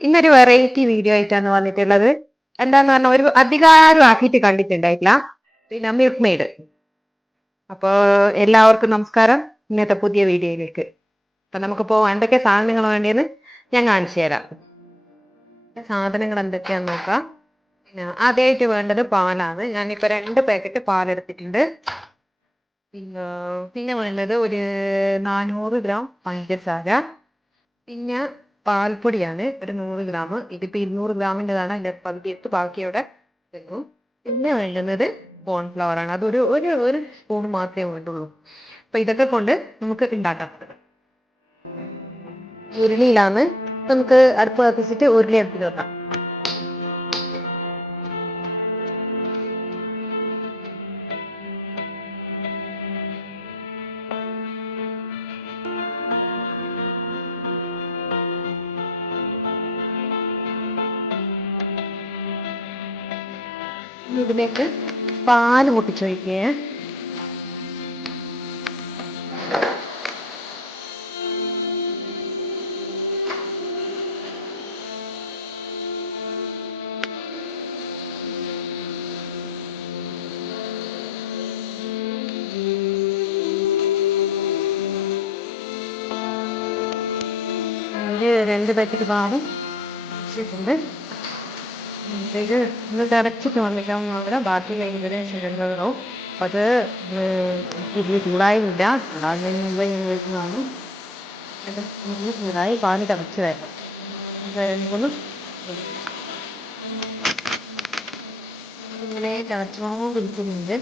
ഇന്നൊരു variety video ആയിട്ടാണ് വന്നിട്ടുള്ളത്. എന്താന്ന് പറഞ്ഞാൽ ഒരു അധികാരം ആക്കിയിട്ട് കണ്ടിട്ടുണ്ടായിട്ടില്ല. പിന്നെ മിൽക്ക് മെയ്ഡ് അപ്പോ എല്ലാവർക്കും നമസ്കാരം. ഇന്നത്തെ പുതിയ വീഡിയോയിലേക്ക്. അപ്പൊ നമുക്കിപ്പോ എന്തൊക്കെ സാധനങ്ങൾ വേണ്ടിയെന്ന് ഞാൻ കാണിച്ചു തരാം. സാധനങ്ങൾ എന്തൊക്കെയാന്ന് നോക്കാം. പിന്നെ ആദ്യമായിട്ട് വേണ്ടത് പാലാണ്. ഞാനിപ്പോ രണ്ട് പാക്കറ്റ് പാലെടുത്തിട്ടുണ്ട്. പിന്നെ പിന്നെ വേണ്ടത് ഒരു നാനൂറ് ഗ്രാം പഞ്ചസാര. പിന്നെ പാൽപ്പൊടിയാണ്. ഒരു നൂറ് ഗ്രാം. ഇതിപ്പോ ഇരുന്നൂറ് ഗ്രാമിന്റെതാണ് അതിന്റെ പകുതി എട്ട് ബാക്കി അവിടെ വെക്കും പിന്നെ വേണ്ടുന്നത് കോൺഫ്ലവർ ആണ്. അതൊരു ഒരു ഒരു സ്പൂൺ മാത്രമേ വേണ്ടുള്ളൂ. അപ്പൊ ഇതൊക്കെ കൊണ്ട് നമുക്ക് ഉണ്ടാക്കാം ഉരുളിയിലാണ്. നമുക്ക് അടുപ്പ് കത്തിച്ചിട്ട് ഉരുളി എടുത്തിട്ട് വെക്കാം ഇതിലേക്ക് പാൽ പൊട്ടിച്ച് ഒരു രണ്ട് പാക്കറ്റ് പാലും ഇട്ടിട്ടുണ്ട്. ഇത് ഇത് തിളച്ചിട്ട് വന്നിക്കാൻ മാത്രം ബാക്കി കഴിഞ്ഞതിന് ശേഷം അത് ഇത് ചൂടായില്ല ചൂടാകുന്നതിന് മുമ്പ് വെക്കുന്നതാണ് അത് ചൂടായി പാൽ തിളച്ച് വരണം. ഒന്ന് ഇങ്ങനെ തിളച്ചോണ്ട് പിടിക്കുന്നുണ്ട്.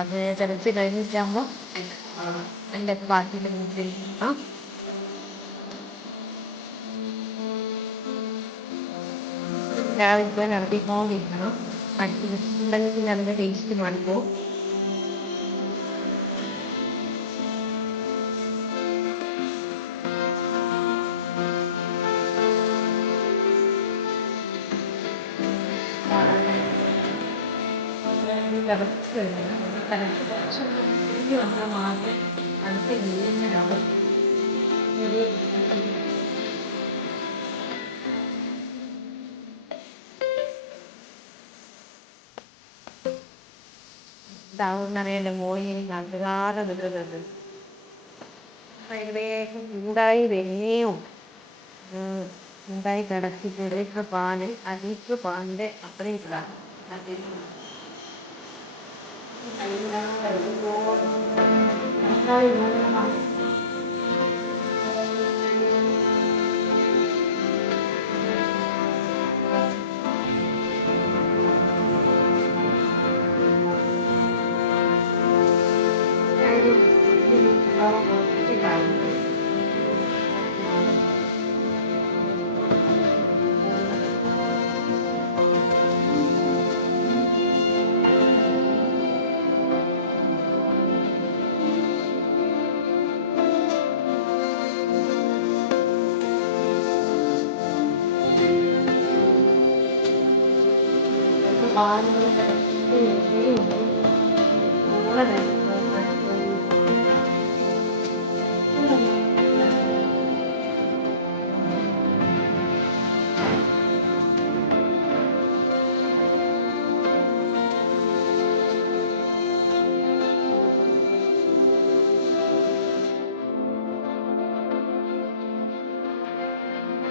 അത് തിളച്ച് കഴിഞ്ഞിട്ടാകുമ്പോൾ എന്റെ ബാക്കി രാവിലെ ഇളക്കിക്കൊണ്ടിരിക്കണം അടുപ്പിട്ടുണ്ടെങ്കിൽ അതിന്റെ ടേസ്റ്റ് കഴിഞ്ഞാൽ തിളച്ച് കുറച്ച് വന്നാൽ മാത്രം അടുത്ത ഇങ്ങനെ ഇതാവുന്നറിയാന്റെ മോളിൽ നടുകാതെ നിൽക്കുന്നത് ഉണ്ടായി ചൂടായി ഉണ്ടായി കിടച്ചിട്ട് പാൽ അതിക്ക് പാലിന്റെ അത്രയും ഇതാണ്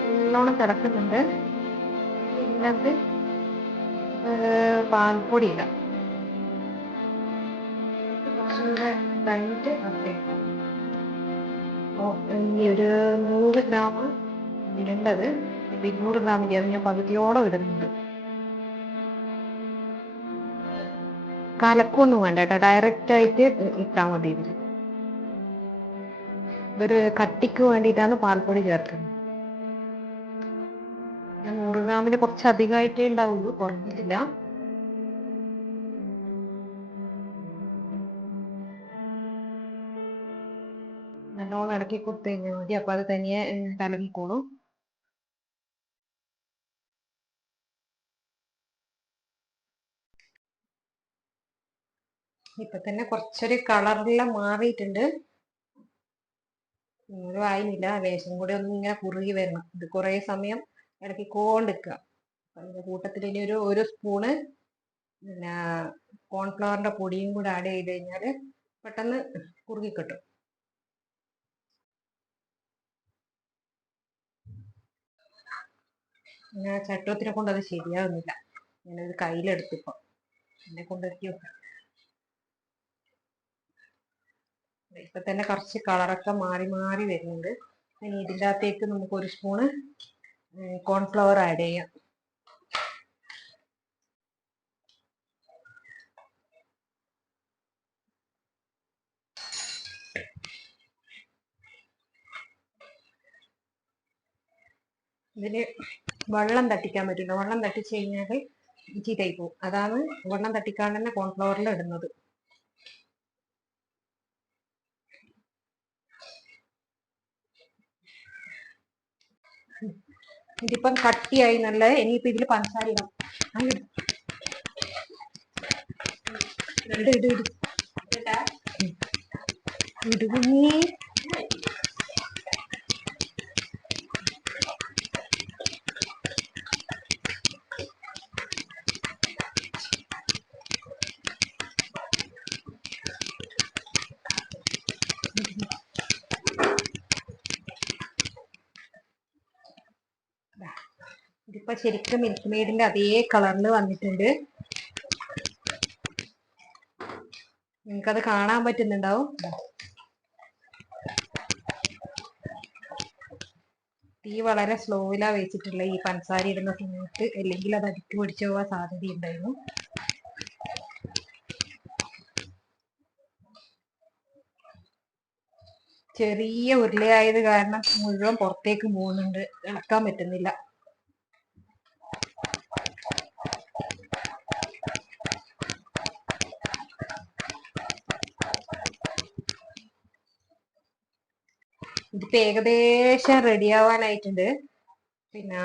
നല്ലോണം തിളക്കുന്നുണ്ട് ഇതിനകത്ത് പാൽപ്പൊടി ഇടാം കുറച്ചുകൂടെ കഴിഞ്ഞിട്ട് അപ്ഡേറ്റ് ഈ ഒരു നൂറ് ഗ്രാം ഇടേണ്ടത്. ഇരുന്നൂറ് ഗ്രാം അത് ഞാൻ പകുതിയോളം ഇടുന്നുണ്ട്. കലക്കൊന്നും വേണ്ട കേട്ടോ. ഡയറക്റ്റ് ആയിട്ട് ഇട്ടാൽ മതി ഇതിൽ ഇതൊരു കട്ടിക്ക് വേണ്ടിയിട്ടാണ് പാൽപ്പൊടി ചേർക്കുന്നത്. ഗ്രാമിന് കുറച്ച് അധികമായിട്ടേ ഉണ്ടാവുള്ളൂ കുറഞ്ഞിട്ടില്ല. നല്ലോണം ഇടക്കി കൊടുത്തു കഴിഞ്ഞാൽ മതി. അപ്പൊ അത് തനിയെ കലങ്ങിക്കോളും ഇപ്പൊ തന്നെ കുറച്ചൊരു കളറെല്ലാം മാറിയിട്ടുണ്ട്. ഒരു ആയില്ല ലേശം കൂടി ഒന്നും ഇങ്ങനെ കുറുകി വരണം. ഇത് കുറേ സമയം ഇളക്കിക്കൊണ്ടിരിക്കുക. അതിന്റെ കൂട്ടത്തിൽ ഇനി ഒരു ഒരു സ്പൂണ് പിന്നെ കോൺഫ്ലവറിന്റെ പൊടിയും കൂടെ ആഡ് ചെയ്ത് കഴിഞ്ഞാൽ പെട്ടെന്ന് കുറുകി കിട്ടും. പിന്നെ ചട്ടുവത്തിനെ കൊണ്ട് അത് ശരിയാവുന്നില്ല. ഞാനത് കയ്യിലെടുത്തിപ്പോ എന്നെ കൊണ്ടിറക്കി വെക്കാം ഇപ്പൊ തന്നെ കുറച്ച് കളറൊക്കെ മാറി മാറി വരുന്നുണ്ട്. ഇനി ഇതിന്റെ അകത്തേക്ക് നമുക്ക് ഒരു സ്പൂണ് കോൺഫ്ലവർ ആഡ് ചെയ്യാം. ഇതിൽ വെള്ളം തട്ടിക്കാൻ പറ്റില്ല. വെള്ളം തട്ടിച്ചു കഴിഞ്ഞാൽ ചീത്തയായി പോകും അതാണ് വെള്ളം തട്ടിക്കാണ്ട് തന്നെ കോൺഫ്ലവറിൽ ഇടുന്നത്. ഇതിപ്പം കട്ടിയായി നല്ല ഇനിയിപ്പോ ഇതിൽ പഞ്ചസാര ഇടാം. ഇട്. ഇട് ഇട് ഇട്. കുഞ്ഞി ശരിക്കും മിൽക്ക് മെയ്ഡിന്റെ അതേ കളറിൽ വന്നിട്ടുണ്ട്. നിങ്ങൾക്കത് കാണാൻ പറ്റുന്നുണ്ടാവും. തീ വളരെ സ്ലോയിലാ വെച്ചിട്ടുള്ള ഈ പഞ്ചസാര ഇടുന്ന സമയത്ത് അല്ലെങ്കിൽ അത് അടുക്കി പിടിച്ചു പോകാൻ സാധ്യതയുണ്ടായിരുന്നു ചെറിയ ഉരുളയായത് കാരണം മുഴുവൻ പുറത്തേക്ക് പോകുന്നുണ്ട് ഇളക്കാൻ പറ്റുന്നില്ല. ഇതിപ്പോ ഏകദേശം റെഡി ആവാനായിട്ടുണ്ട്. പിന്നെ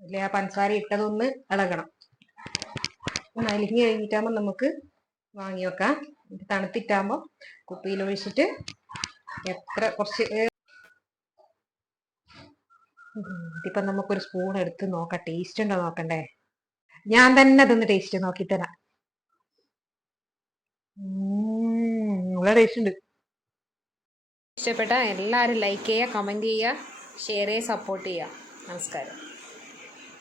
ഇതിലെ ആ പഞ്ചസാര ഇട്ടതൊന്ന് ഇളകണം. നലിഞ്ഞ് കഴിഞ്ഞിട്ടാകുമ്പോ നമുക്ക് വാങ്ങി വെക്കാം. ഇത് തണുത്തിട്ടാകുമ്പോൾ കുപ്പിയിൽ ഒഴിച്ചിട്ട് എത്ര കുറച്ച് ഇതിപ്പോ നമുക്കൊരു സ്പൂൺ എടുത്ത് നോക്കാം. ടേസ്റ്റ് ഉണ്ടോ നോക്കണ്ടേ? ഞാൻ തന്നെ അതൊന്ന് ടേസ്റ്റ് നോക്കി തരാം നല്ല ടേസ്റ്റ് ഉണ്ട്. ഇഷ്ടപ്പെട്ട എല്ലാവരും ലൈക്ക് ചെയ്യുക കമന്റ് ചെയ്യുക ഷെയർ ചെയ്യുക സപ്പോർട്ട് ചെയ്യുക. നമസ്കാരം.